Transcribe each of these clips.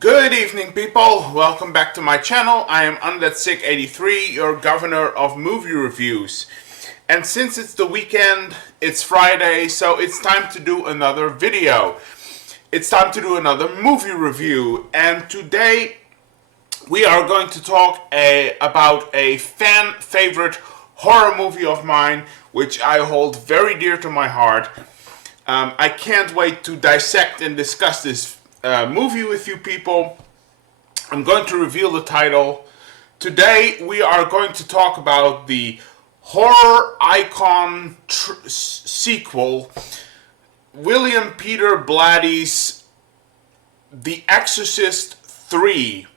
Good evening, people. Welcome back to my channel. I am UndeadSick83, your governor of movie reviews. And since it's the weekend, it's Friday, so it's time to do another video. It's time to do another movie review. And today we are going to talk about a fan favorite horror movie of mine, which I hold very dear to my heart. I can't wait to dissect and discuss this movie with you people. I'm going to reveal the title. Today we are going to talk about the horror icon sequel, William Peter Blatty's The Exorcist 3.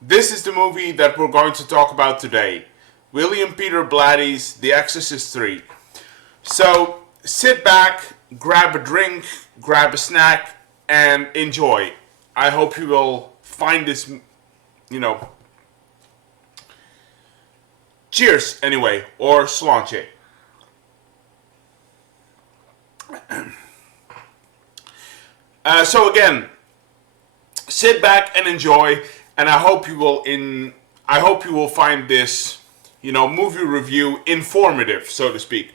This is the movie that we're going to talk about today. William Peter Blatty's The Exorcist 3. So sit back, grab a drink, grab a snack, and enjoy. I hope you will find this, cheers anyway, or sláinte. So again, sit back and enjoy, and I hope you will find this, movie review informative, so to speak.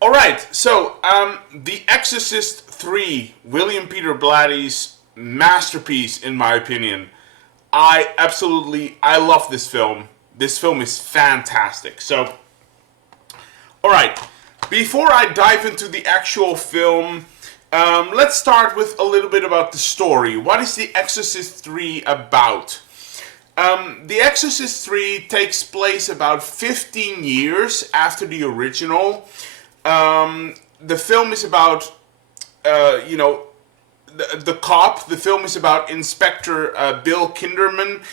Alright, so, The Exorcist 3, William Peter Blatty's masterpiece, in my opinion. I love this film. This film is fantastic. So, alright, before I dive into the actual film, let's start with a little bit about the story. What is The Exorcist 3 about? The Exorcist 3 takes place about 15 years after the original. The film is about, the cop. The film is about Inspector Bill Kinderman,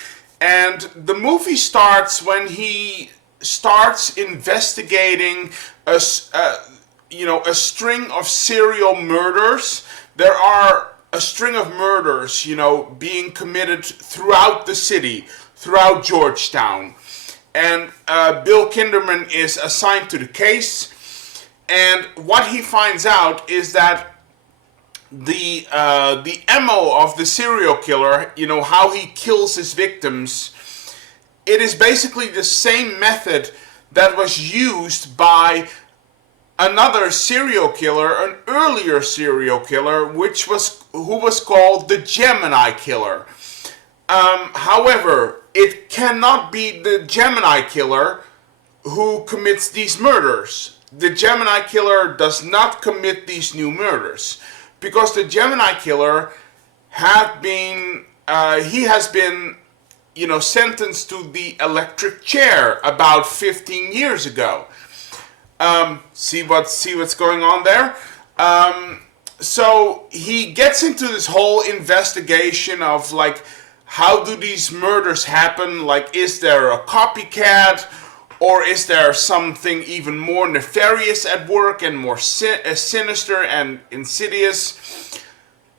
and the movie starts when he starts investigating a string of serial murders. There are a string of murders, being committed throughout the city, throughout Georgetown, and Bill Kinderman is assigned to the case. And what he finds out is that the MO of the serial killer, how he kills his victims, it is basically the same method that was used by another serial killer, an earlier serial killer, who was called the Gemini Killer. However, it cannot be the Gemini Killer who commits these murders. The Gemini Killer does not commit these new murders, because the Gemini Killer has been sentenced to the electric chair about 15 years ago. See what's going on there? So he gets into this whole investigation of how do these murders happen? Is there a copycat? Or is there something even more nefarious at work and more sinister and insidious?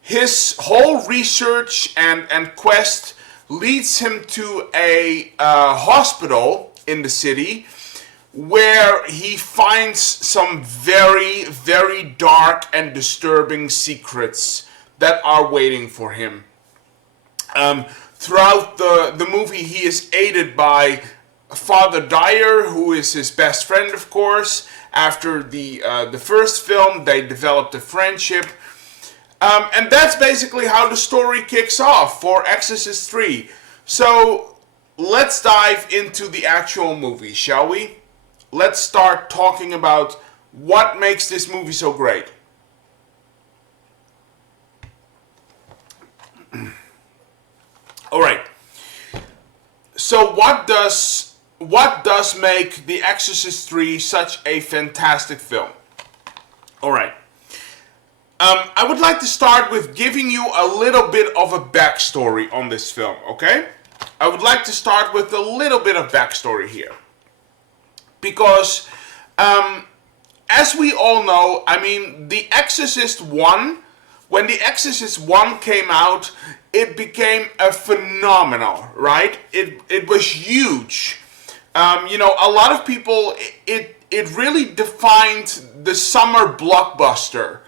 His whole research and quest leads him to a hospital in the city where he finds some very, very dark and disturbing secrets that are waiting for him. Throughout the movie, he is aided by Father Dyer, who is his best friend, of course. After the first film, they developed a friendship. And that's basically how the story kicks off for Exorcist 3. So, let's dive into the actual movie, shall we? Let's start talking about what makes this movie so great. Alright. So, what does make The Exorcist 3 such a fantastic film? Alright. I would like to start with giving you a little bit of a backstory on this film, okay? I would like to start with a little bit of backstory here. Because, as we all know, The Exorcist 1, when The Exorcist 1 came out, it became a phenomenon, right? It was huge. A lot of people, it really defined the summer blockbuster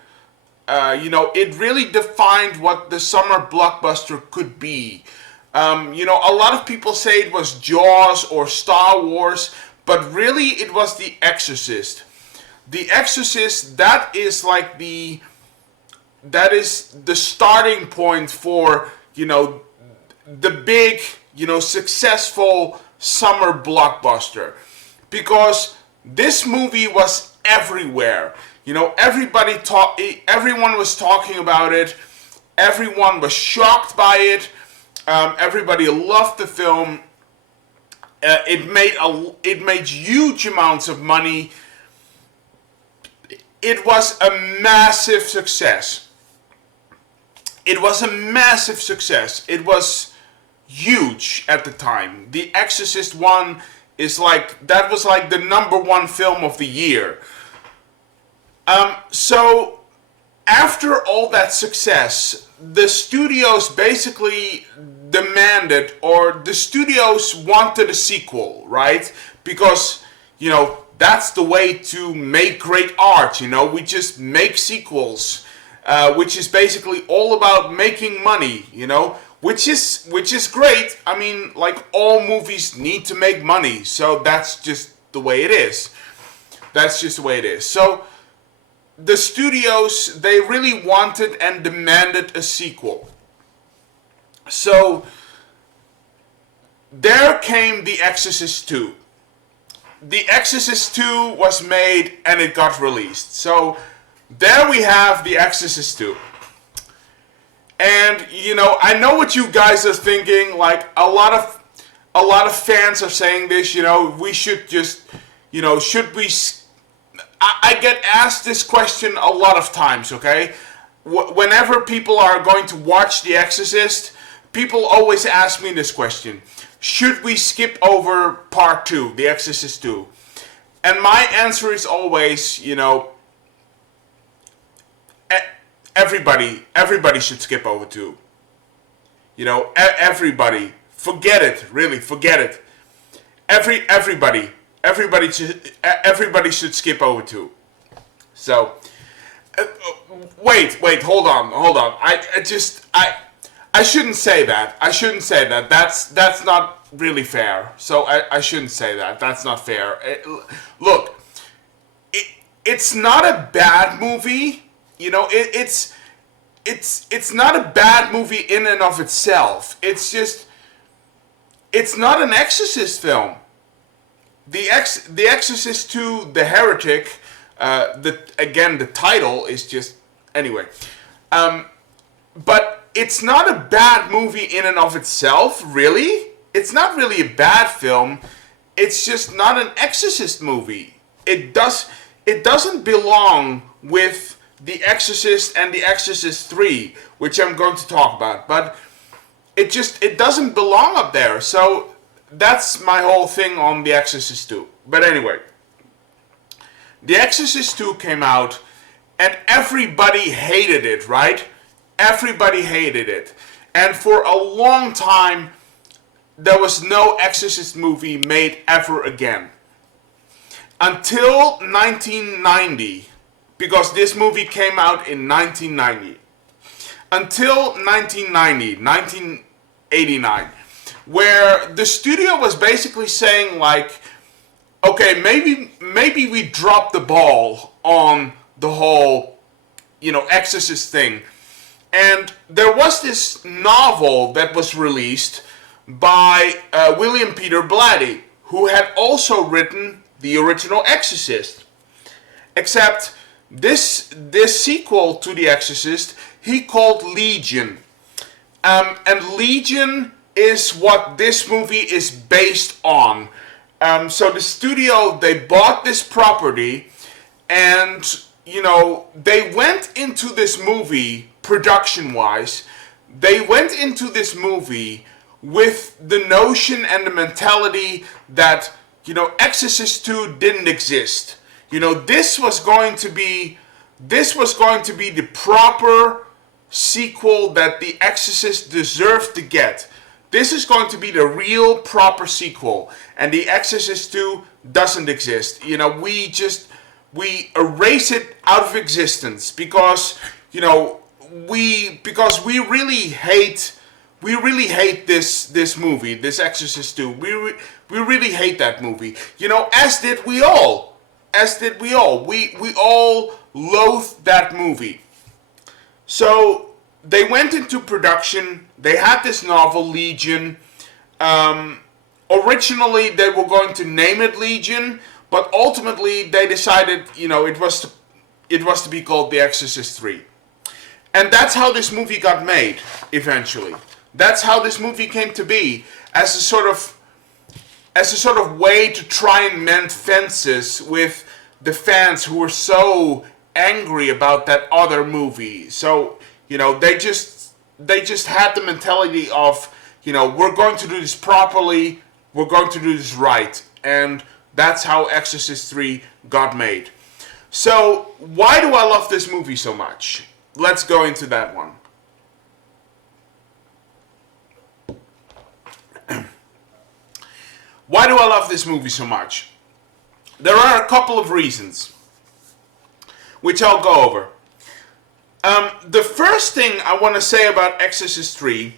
it really defined what the summer blockbuster could be. A lot of people say it was Jaws or Star Wars, but really it was The Exorcist. The Exorcist, that is the starting point for, the big, successful summer blockbuster. Because this movie was everywhere. Everyone was talking about it. Everyone was shocked by it. Everybody loved the film. It made huge amounts of money. It was a massive success. It was huge at the time. The Exorcist 1 was like the #1 film of the year. So after all that success, the studios basically demanded, or the studios wanted a sequel, right? Because, that's the way to make great art, we just make sequels, which is basically all about making money, which is great. I mean, like, all movies need to make money, so that's just the way it is. So the studios, they really wanted and demanded a sequel. So there came The Exorcist 2. The Exorcist 2 was made and it got released. So there we have The Exorcist 2. And I know what you guys are thinking. Like, a lot of fans are saying this. We should just, should we? I get asked this question a lot of times. Okay, whenever people are going to watch The Exorcist, people always ask me this question: should we skip over part 2, The Exorcist 2? And my answer is always, everybody should skip over 2. Everybody. Forget it, really, forget it. Everybody should skip over 2. So, wait, hold on. I shouldn't say that. That's not really fair. So I shouldn't say that. That's not fair. Look, it's not a bad movie. It's not a bad movie in and of itself. It's not an Exorcist film. The Exorcist 2, The Heretic. The title is just anyway. But it's not a bad movie in and of itself, really. It's not really a bad film. It's just not an Exorcist movie. It doesn't belong with The Exorcist and The Exorcist 3, which I'm going to talk about. But it doesn't belong up there. So that's my whole thing on The Exorcist 2. But anyway, The Exorcist 2 came out and everybody hated it, right? Everybody hated it. And for a long time, there was no Exorcist movie made ever again. Until 1990, because this movie came out in 1990. Until 1989, where the studio was basically saying, like, okay, maybe we dropped the ball on the whole, Exorcist thing. And there was this novel that was released by William Peter Blatty, who had also written the original Exorcist. Except this sequel to The Exorcist, he called Legion. And Legion is what this movie is based on. So the studio, they bought this property, and they went into this movie, production-wise, they went into this movie with the notion and the mentality that, Exorcist 2 didn't exist. This was going to be the proper sequel that The Exorcist deserved to get. This is going to be the real proper sequel, and The Exorcist 2 doesn't exist. We erase it out of existence because, you know, because we really hate this movie, this Exorcist 2. We really hate that movie. You know, as did we all. We all loathed that movie. So they went into production. They had this novel, Legion. Originally, they were going to name it Legion, but ultimately they decided, you know, it was to be called The Exorcist 3. And that's how this movie got made, eventually. That's how this movie came to be, as a sort of way to try and mend fences with the fans who were so angry about that other movie. So, you know, they just had the mentality of, you know, we're going to do this properly, we're going to do this right. And that's how Exorcist 3 got made. So, why do I love this movie so much? Let's go into that one. Why do I love this movie so much? There are a couple of reasons, which I'll go over. The first thing I want to say about Exorcist 3,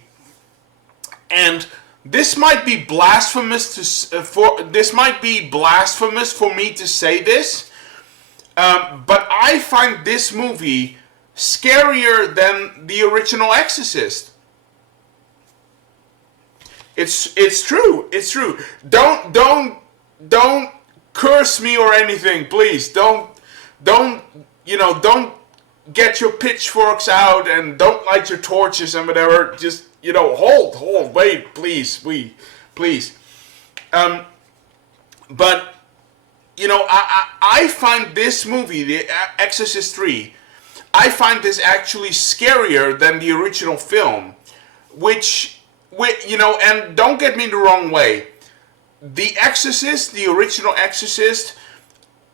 and this might be blasphemous for me to say this, but I find this movie scarier than the original Exorcist. It's true. It's true. Don't curse me or anything, please. Don't get your pitchforks out and don't light your torches and whatever. Just, you know, hold, wait, please. But you know, I find this movie, The Exorcist 3, I find this actually scarier than the original film, which, you know, and don't get me the wrong way. The Exorcist, the original Exorcist,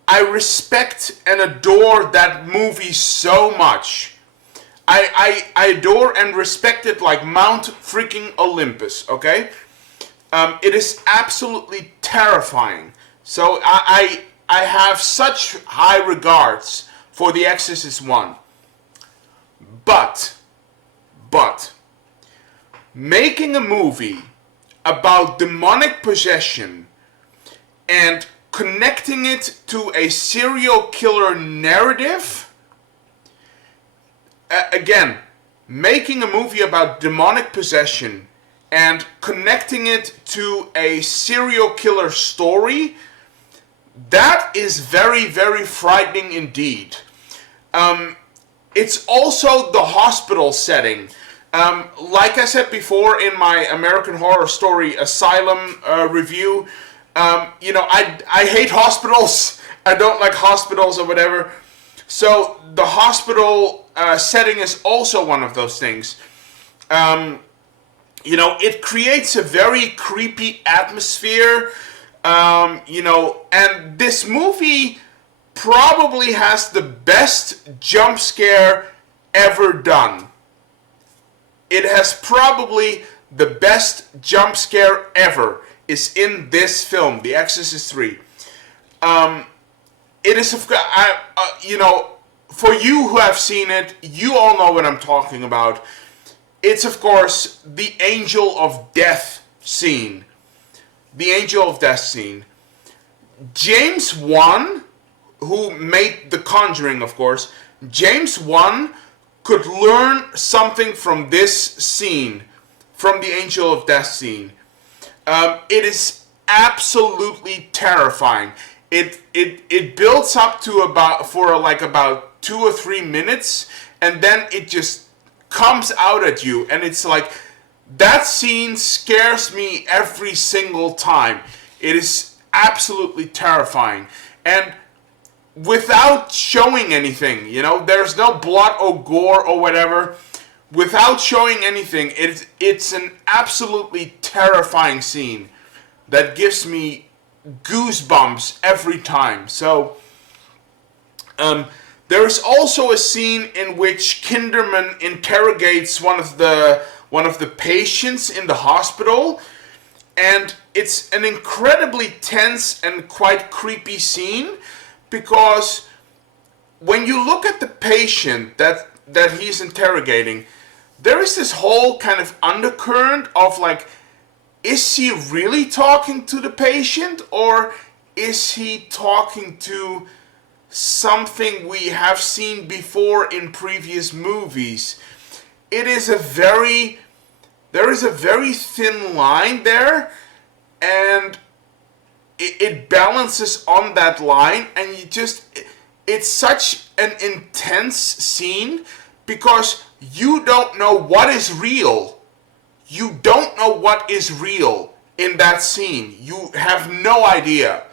I respect and adore that movie so much. I adore and respect it like Mount freaking Olympus, okay? It is absolutely terrifying. So I have such high regards for The Exorcist 1. But, making a movie about demonic possession and connecting it to a serial killer narrative, again, making a movie about demonic possession and connecting it to a serial killer story, that is very, very frightening indeed. It's also the hospital setting. Like I said before in my American Horror Story Asylum review, you know, I hate hospitals. I don't like hospitals or whatever. So the hospital setting is also one of those things. You know, it creates a very creepy atmosphere. You know, and this movie probably has the best jump scare ever done. It has probably the best jump scare ever is in this film, The Exorcist 3. It is, you know, for you who have seen it, you all know what I'm talking about. It's, of course, the Angel of Death scene. The Angel of Death scene. James Wan, who made The Conjuring, of course, James Wan could learn something from this scene, from the Angel of Death scene. It is absolutely terrifying. It builds up to about 2 or 3 minutes, and then it just comes out at you, and it's like, that scene scares me every single time. It is absolutely terrifying. And without showing anything, you know, there's no blood or gore or whatever. Without showing anything, it's an absolutely terrifying scene that gives me goosebumps every time. So, there is also a scene in which Kinderman interrogates one of the patients in the hospital, and it's an incredibly tense and quite creepy scene, because when you look at the patient that that he's interrogating, there is this whole kind of undercurrent of like, is he really talking to the patient, or is he talking to something we have seen before in previous movies? There is a very thin line there, and it balances on that line, and it's such an intense scene because you don't know what is real. You don't know what is real in that scene. You have no idea.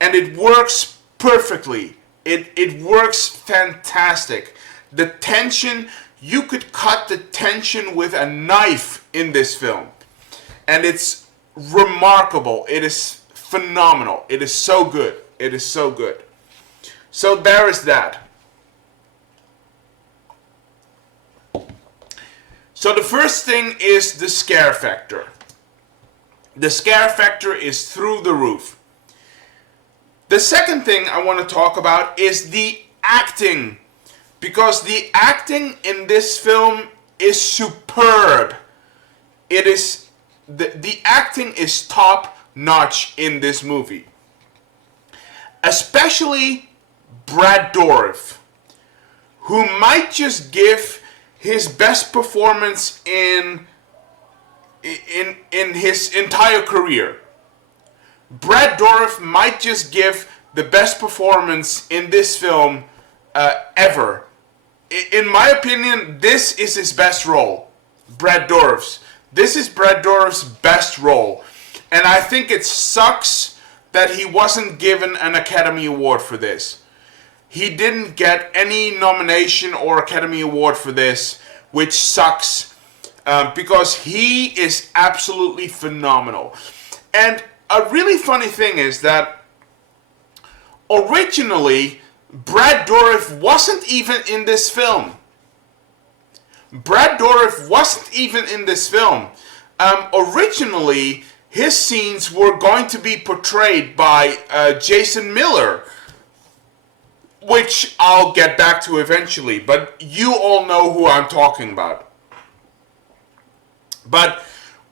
And it works perfectly. It works fantastic. The tension, you could cut the tension with a knife in this film. And it's remarkable. It is phenomenal. It is so good. It is so good. So there is that. So the first thing is the scare factor. The scare factor is through the roof. The second thing I want to talk about is the acting. Because the acting in this film is superb. It is the acting is top notch in this movie. Especially Brad Dourif, who might just give his best performance in his entire career. Brad Dourif might just give the best performance in this film ever. In my opinion, this is his best role. Brad Dourif's. This is Brad Dourif's best role. And I think it sucks that he wasn't given an Academy Award for this. He didn't get any nomination or Academy Award for this, which sucks because he is absolutely phenomenal. And a really funny thing is that originally Brad Dourif wasn't even in this film. Brad Dourif wasn't even in this film. Originally, his scenes were going to be portrayed by Jason Miller, which I'll get back to eventually, but you all know who I'm talking about. But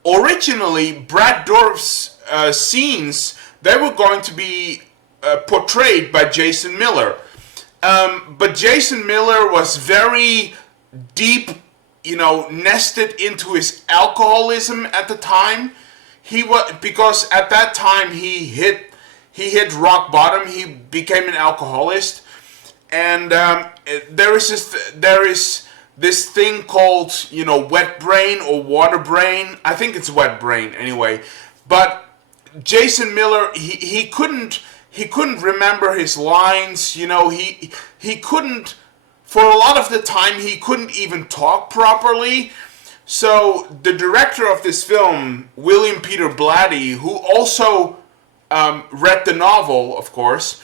originally, Brad Dourif's scenes, they were going to be portrayed by Jason Miller. But Jason Miller was very deep, nested into his alcoholism at the time. Because at that time he hit rock bottom. He became an alcoholist. And there is this thing called, wet brain or water brain. I think it's wet brain anyway. But Jason Miller, he couldn't remember his lines. He couldn't, for a lot of the time, he couldn't even talk properly. So the director of this film, William Peter Blatty, who also read the novel, of course.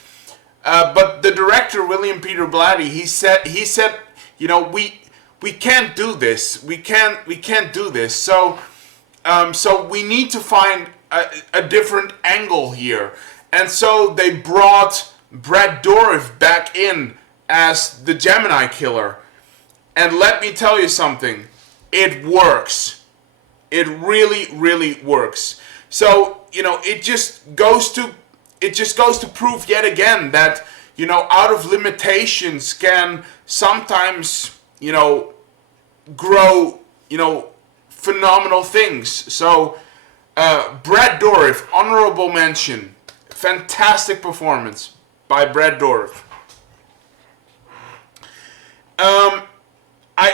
But the director, William Peter Blatty, he said, we can't do this. We can't do this. So we need to find a different angle here. And so they brought Brad Dourif back in as the Gemini Killer. And let me tell you something. It works. It really, really works. So, it just goes to prove yet again that, out of limitations can sometimes, grow, phenomenal things. So, Brad Dourif, honorable mention. Fantastic performance by Brad Dourif. I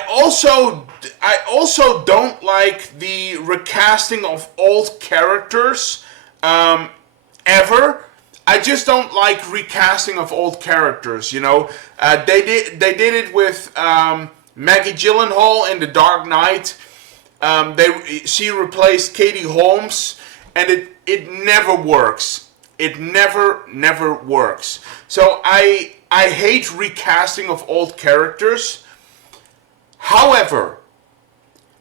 also don't like the recasting of old characters ever. I just don't like recasting of old characters. They did it with Maggie Gyllenhaal in The Dark Knight. She replaced Katie Holmes, and it never works. It never works. So I hate recasting of old characters. However,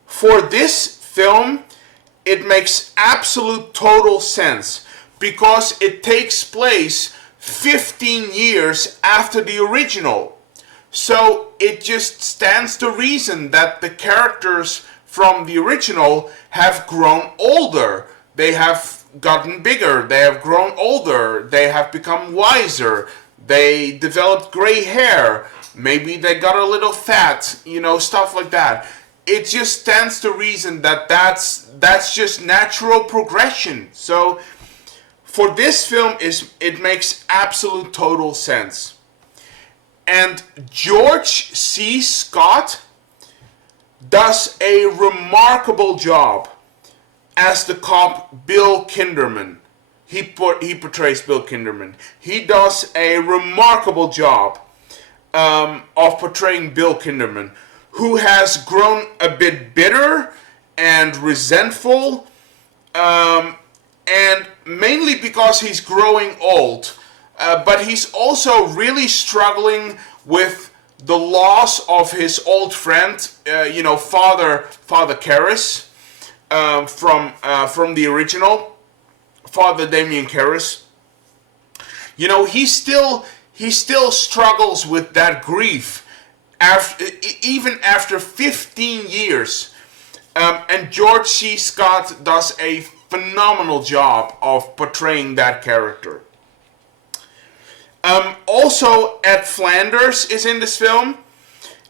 for this film, it makes absolute total sense because it takes place 15 years after the original. So it just stands to reason that the characters from the original have grown older. They have gotten bigger, they have grown older, they have become wiser, they developed gray hair, maybe they got a little fat, stuff like that. It just stands to reason that that's just natural progression. So for this film, it makes absolute total sense. And George C. Scott does a remarkable job as the cop Bill Kinderman. He portrays Bill Kinderman. He does a remarkable job of portraying Bill Kinderman, who has grown a bit bitter and resentful, and mainly because he's growing old. But he's also really struggling with the loss of his old friend, Father Karras, from the original, Father Damien Karras. He still struggles with that grief even after 15 years. And George C. Scott does a phenomenal job of portraying that character. Also, Ed Flanders is in this film,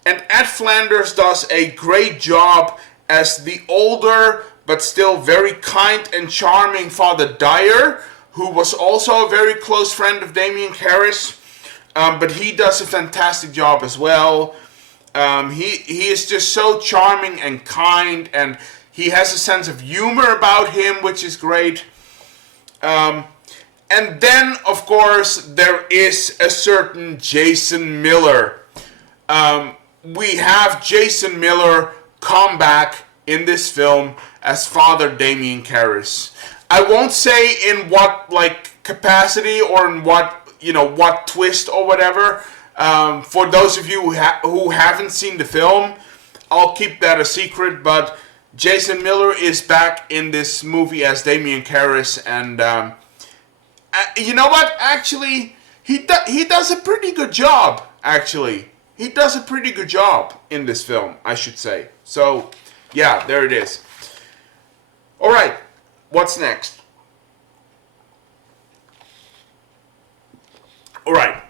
and Ed Flanders does a great job as the older but still very kind and charming Father Dyer, who was also a very close friend of Damien Karras, but he does a fantastic job as well. He is just so charming and kind, and he has a sense of humor about him, which is great. And then, of course, there is a certain Jason Miller. We have Jason Miller come back in this film as Father Damien Karras. I won't say in what capacity or in what twist or whatever. For those of you who haven't seen the film, I'll keep that a secret. But Jason Miller is back in this movie as Damien Karras, and you know what? Actually, he does a pretty good job. Actually, he does a pretty good job in this film, I should say. So, yeah, there it is. All right, what's next? All right.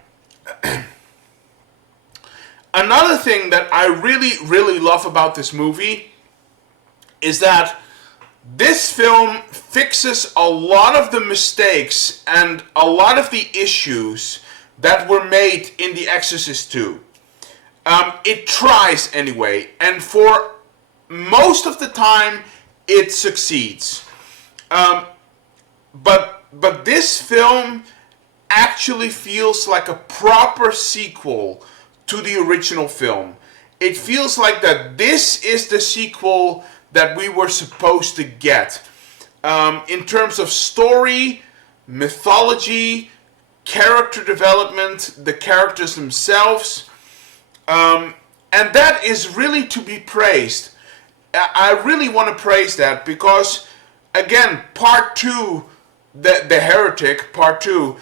Another thing that I really, really love about this movie is that this film fixes a lot of the mistakes and a lot of the issues that were made in The Exorcist 2. It tries anyway, and for most of the time it succeeds. But this film actually feels like a proper sequel to the original film. It feels like that this is the sequel that we were supposed to get. In terms of story, mythology, character development, the characters themselves. And that is really to be praised. I really want to praise that because, again, part 2, the Heretic, part 2,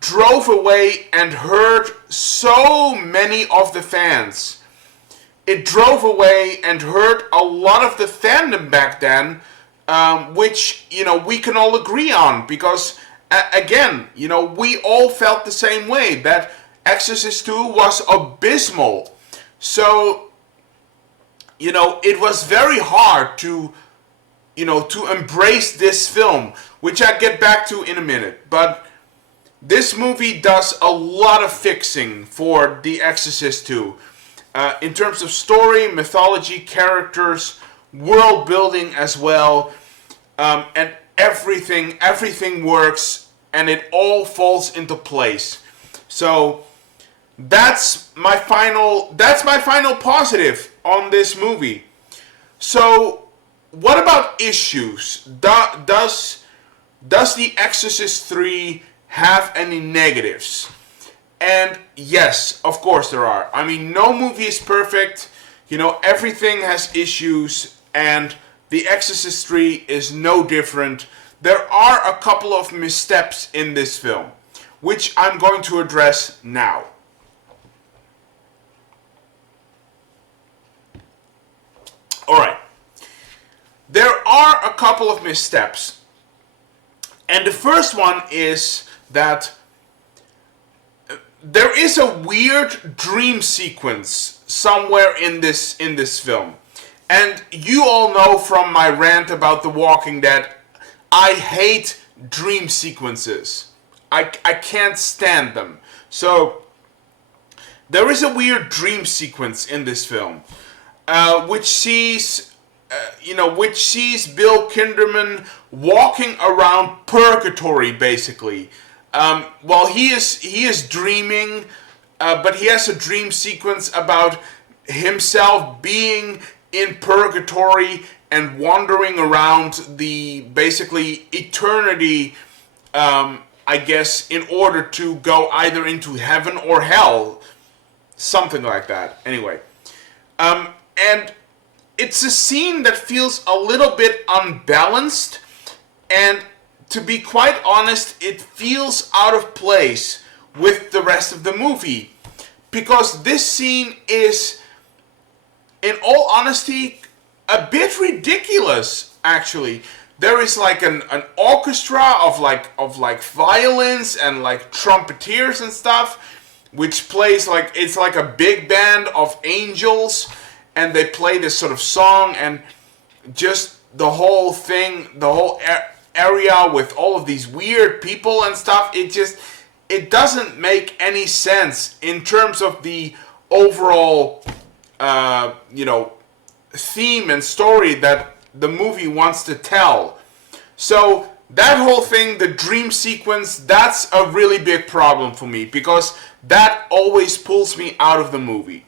drove away and hurt so many of the fans. It drove away and hurt a lot of the fandom back then, which, we can all agree on because, again, we all felt the same way, that Exorcist 2 was abysmal. So, it was very hard to embrace this film, which I'll get back to in a minute. But this movie does a lot of fixing for The Exorcist 2. In terms of story, mythology, characters, world building as well. And everything works and it all falls into place. So that's my final positive on this movie. So what about issues? Does The Exorcist 3 have any negatives? And yes, of course there are. I mean, no movie is perfect. Everything has issues, and The Exorcist 3 is no different. There are a couple of missteps in this film, which I'm going to address now. are a couple of missteps. And the first one is that there is a weird dream sequence somewhere in this film. And you all know from my rant about The Walking Dead, I hate dream sequences. I can't stand them. So there is a weird dream sequence in this film, which sees Bill Kinderman walking around purgatory, basically. Well, he is dreaming, but he has a dream sequence about himself being in purgatory and wandering around the basically eternity, I guess, in order to go either into heaven or hell, something like that. Anyway, and it's a scene that feels a little bit unbalanced, and to be quite honest, it feels out of place with the rest of the movie, because this scene is, in all honesty, a bit ridiculous. Actually, there is like an orchestra of like violins and like trumpeteers and stuff, which plays like it's like a big band of angels, and they play this sort of song, and just the whole thing, the whole area with all of these weird people and stuff, it doesn't make any sense in terms of the overall theme and story that the movie wants to tell. So that whole thing, the dream sequence, that's a really big problem for me, because that always pulls me out of the movie.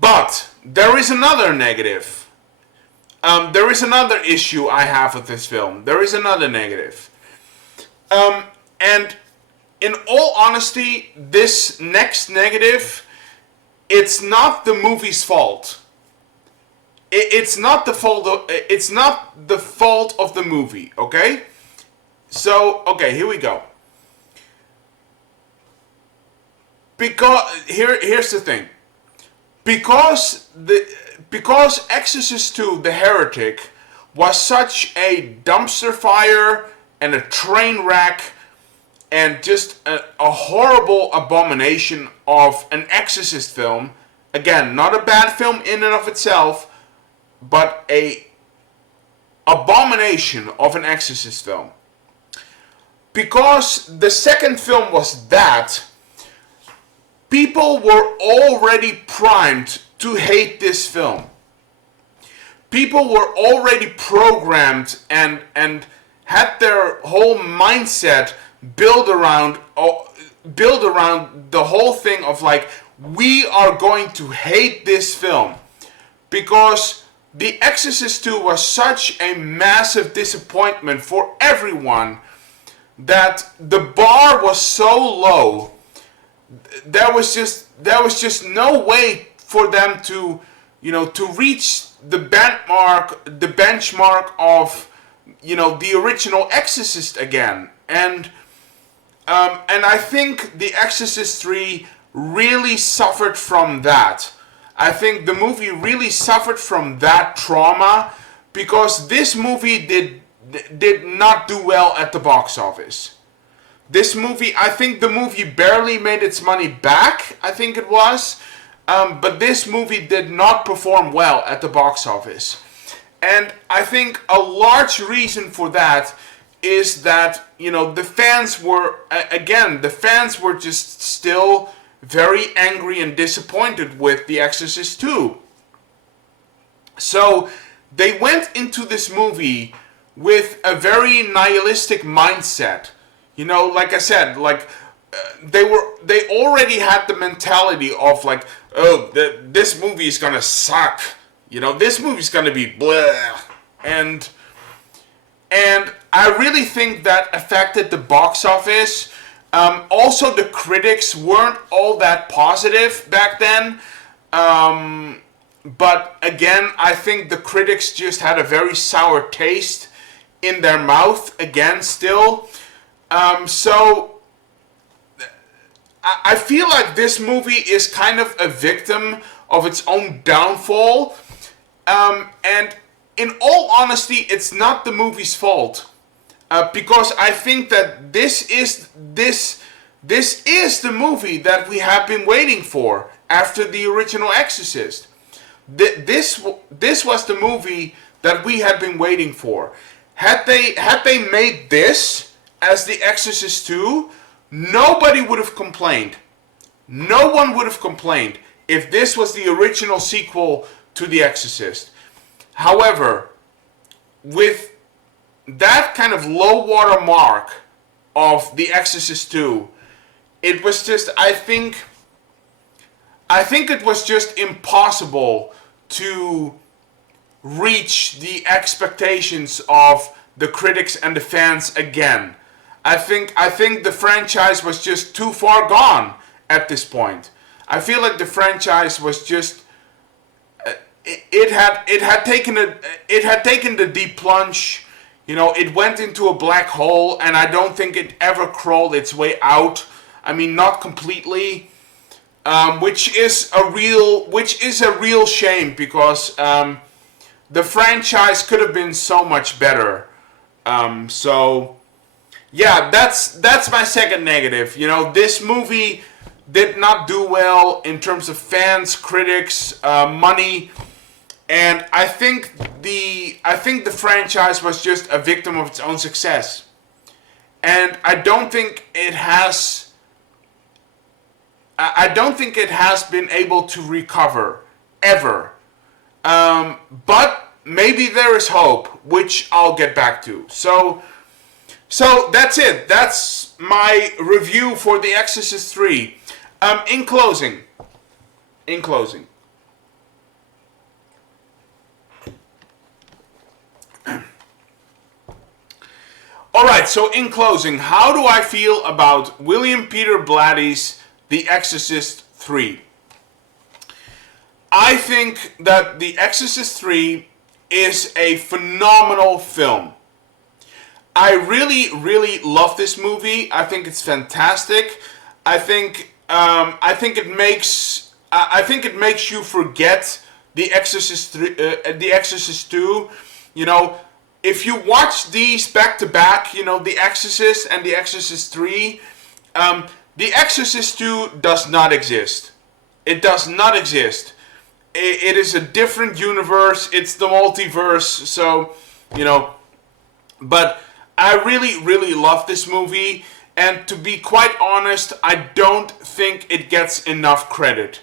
But there is another negative. There is another issue I have with this film. There is another negative. And in all honesty, this next negative, it's not the movie's fault. It's not the fault of the movie, okay? So, okay, here we go. Because here's the thing. Because Exorcist II, the Heretic, was such a dumpster fire and a train wreck and just a horrible abomination of an Exorcist film. Again, not a bad film in and of itself, but a abomination of an Exorcist film. Because the second film was that, people were already primed to hate this film. People were already programmed and had their whole mindset build around the whole thing of like, we are going to hate this film, because The Exorcist II was such a massive disappointment for everyone that the bar was so low. There was just no way for them to reach the benchmark of the original Exorcist again. And I think The Exorcist 3 really suffered from that. I think the movie really suffered from that trauma, because this movie did not do well at the box office. This movie, I think the movie barely made its money back, I think it was. But this movie did not perform well at the box office. And I think a large reason for that is that, the fans were just still very angry and disappointed with The Exorcist 2. So they went into this movie with a very nihilistic mindset. Like I said, they already had the mentality of like, oh, this movie is gonna suck. This movie's gonna be blah. And I really think that affected the box office. Also, the critics weren't all that positive back then. But again, I think the critics just had a very sour taste in their mouth again still. So I feel like this movie is kind of a victim of its own downfall. And in all honesty, it's not the movie's fault, because I think that this is the movie that we have been waiting for after the original Exorcist. This was the movie that we had been waiting for. Had they made this as The Exorcist 2, nobody would have complained. No one would have complained if this was the original sequel to The Exorcist. However, with that kind of low water mark of The Exorcist 2, it was just, I think it was just impossible to reach the expectations of the critics and the fans again. I think the franchise was just too far gone at this point. I feel like the franchise was just it had taken the deep plunge. You know, it went into a black hole, and I don't think it ever crawled its way out. I mean, not completely, which is a real shame, because the franchise could have been so much better. So yeah, that's my second negative. You know, this movie did not do well in terms of fans, critics, money, and I think the franchise was just a victim of its own success, and I don't think it has been able to recover ever. But maybe there is hope, which I'll get back to. So that's it. That's my review for The Exorcist 3. In closing. Alright, so in closing, how do I feel about William Peter Blatty's The Exorcist 3? I think that The Exorcist 3 is a phenomenal film. I really, really love this movie. I think it's fantastic. I think it makes you forget The Exorcist 3, The Exorcist 2. You know, if you watch these back to back, you know, The Exorcist and The Exorcist 3, The Exorcist 2 does not exist. It does not exist. It is a different universe. It's the multiverse. So, you know, but I really, really love this movie. And to be quite honest, I don't think it gets enough credit.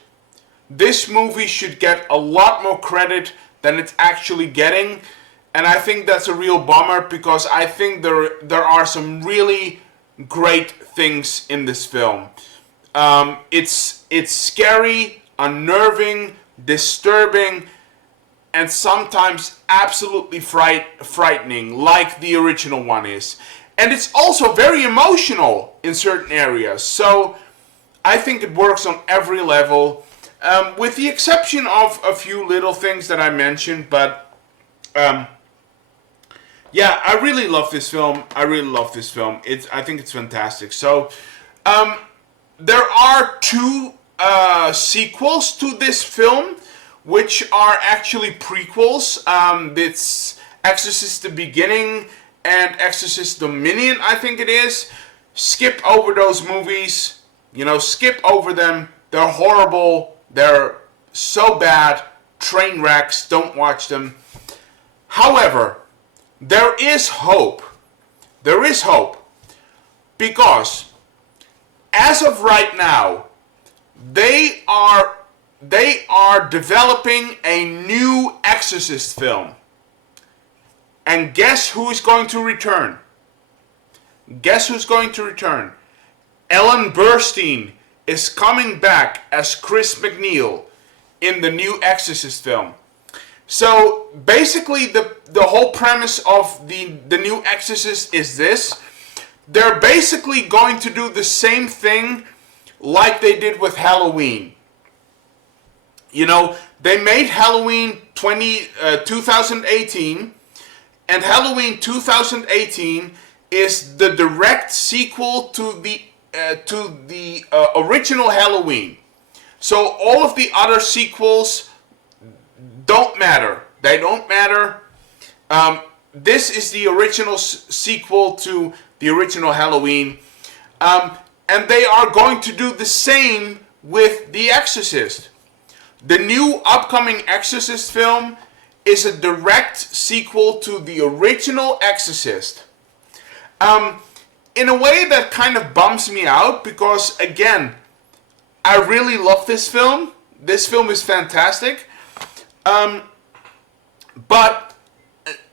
This movie should get a lot more credit than it's actually getting. And I think that's a real bummer, because I think there are some really great things in this film. It's scary, unnerving, disturbing, and sometimes absolutely frightening, like the original one is. And it's also very emotional in certain areas. So I think it works on every level, with the exception of a few little things that I mentioned. But yeah, I really love this film. I think it's fantastic. So there are two sequels to this film, which are actually prequels. It's Exorcist the Beginning and Exorcist Dominion, I think it is. Skip over those movies. You know, skip over them. They're horrible. They're so bad. Train wrecks. Don't watch them. However, there is hope. There is hope. Because as of right now, they are developing a new Exorcist film. And guess who is going to return? Guess who's going to return? Ellen Burstyn is coming back as Chris McNeil in the new Exorcist film. So basically the whole premise of the new Exorcist is this. They're basically going to do the same thing like they did with Halloween. You know, they made Halloween 2018, and Halloween 2018 is the direct sequel to the original Halloween. So all of the other sequels don't matter. They don't matter. This is the original sequel to the original Halloween. And they are going to do the same with The Exorcist. The new upcoming Exorcist film is a direct sequel to the original Exorcist. In a way that kind of bums me out because, again, I really love this film. This film is fantastic. But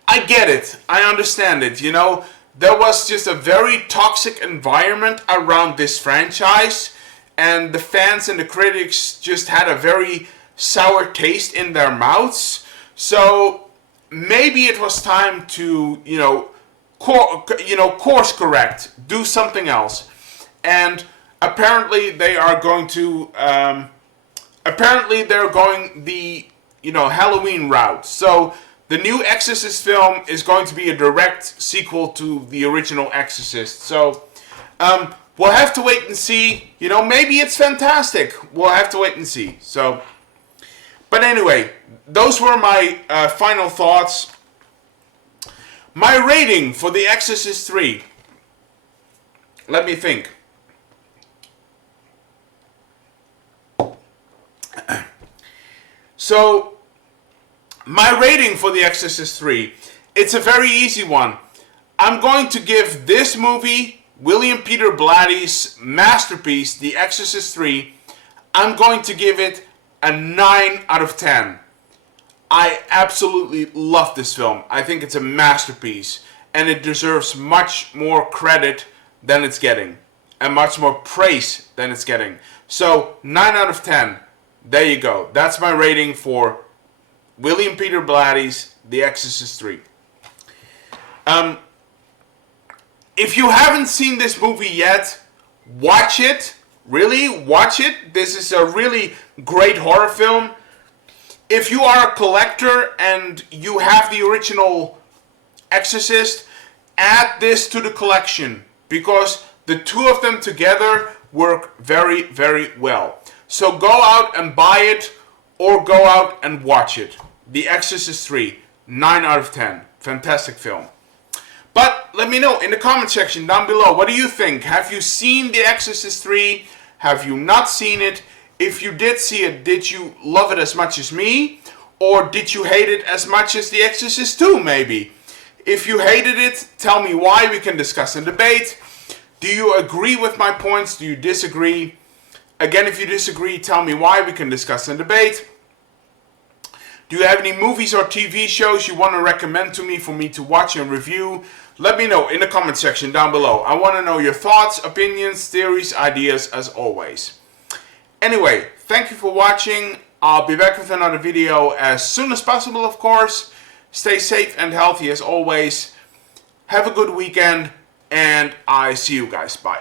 I get it. I understand it. You know, there was just a very toxic environment around this franchise, and the fans and the critics just had a very sour taste in their mouths. So maybe it was time to, course correct, do something else. And apparently they are going to, they're going the, Halloween route. So the new Exorcist film is going to be a direct sequel to the original Exorcist. So we'll have to wait and see. Maybe it's fantastic. We'll have to wait and see. So, but anyway, those were my final thoughts. My rating for The Exorcist 3. Let me think. So, my rating for The Exorcist 3, it's a very easy one. I'm going to give this movie, William Peter Blatty's masterpiece, The Exorcist 3, I'm going to give it a 9 out of 10. I absolutely love this film. I think it's a masterpiece, and it deserves much more credit than it's getting, and much more praise than it's getting. So, 9 out of 10. There you go. That's my rating for William Peter Blatty's The Exorcist 3. If you haven't seen this movie yet, watch it. Really, watch it. This is a really great horror film. If you are a collector and you have the original Exorcist, add this to the collection, because the two of them together work very, very well. So go out and buy it, or go out and watch it. The Exorcist 3, 9 out of 10. Fantastic film. But let me know in the comment section down below, what do you think? Have you seen The Exorcist 3? Have you not seen it? If you did see it, did you love it as much as me? Or did you hate it as much as The Exorcist 2, maybe? If you hated it, tell me why. We can discuss and debate. Do you agree with my points? Do you disagree? Again, if you disagree, tell me why. We can discuss and debate. Do you have any movies or TV shows you want to recommend to me for me to watch and review? Let me know in the comment section down below. I want to know your thoughts, opinions, theories, ideas, as always. Anyway, thank you for watching. I'll be back with another video as soon as possible, of course. Stay safe and healthy as always. Have a good weekend, and I see you guys. Bye.